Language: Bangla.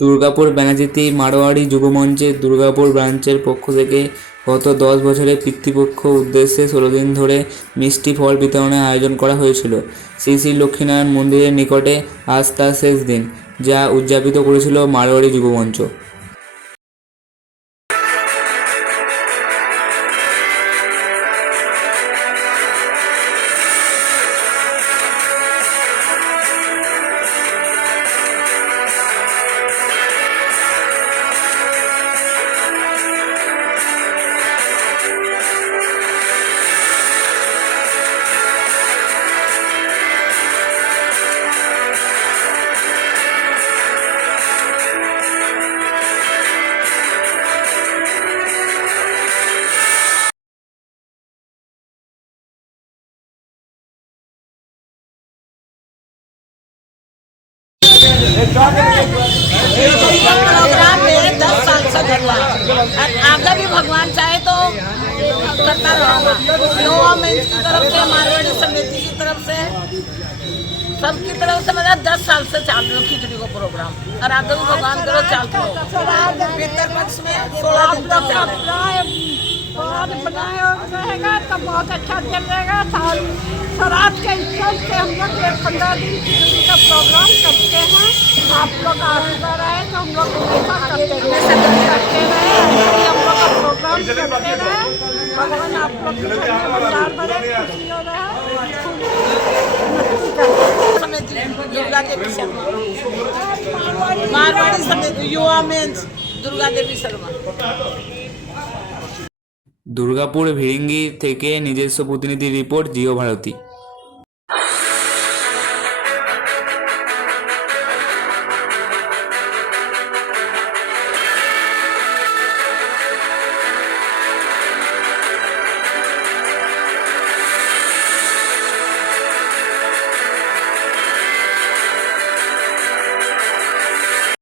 দুর্গাপুর ব্যানার্জিতি মারোয়াড়ি যুবমঞ্চের দুর্গাপুর ব্রাঞ্চের পক্ষ থেকে গত দশ বছরে পিতৃপক্ষ উদ্দেশ্যে ষোলো দিন ধরে মিষ্টি ফল বিতরণের আয়োজন করা হয়েছিল। শ্রী শ্রী লক্ষ্মীনারায়ণ মন্দিরের নিকটে আজ তার শেষ দিন, যা উদযাপিত করেছিল মারোয়াড়ি যুবমঞ্চ प्रोग्राम में दस साल से चल है आगे भी भगवान चाहे तो करता रहेगा की तरफ़ से मारवाड़ी समिति की तरफ़ से सबकी तरफ़ से मतलब दस साल से चाल रहा खिचड़ी को प्रोग्राम और आगे भी भगवान करो रहो पितर पक्ष में सोलह चल है और रहेगा तो बहुत अच्छा चलेगा साल सरात के हम लोग पंद्रह दिन का प्रोग्राम करते हैं। भगवान आप लोग के साथ बाजार भरे खुशियों रहे समिति दुर्गा देवी शर्मा मारवाड़ी समिति युवा मेंस दुर्गा देवी शर्मा দুর্গাপুর ভিড়িঙ্গি থেকে নিজস্ব প্রতিনিধি রিপোর্ট জিও ভারতী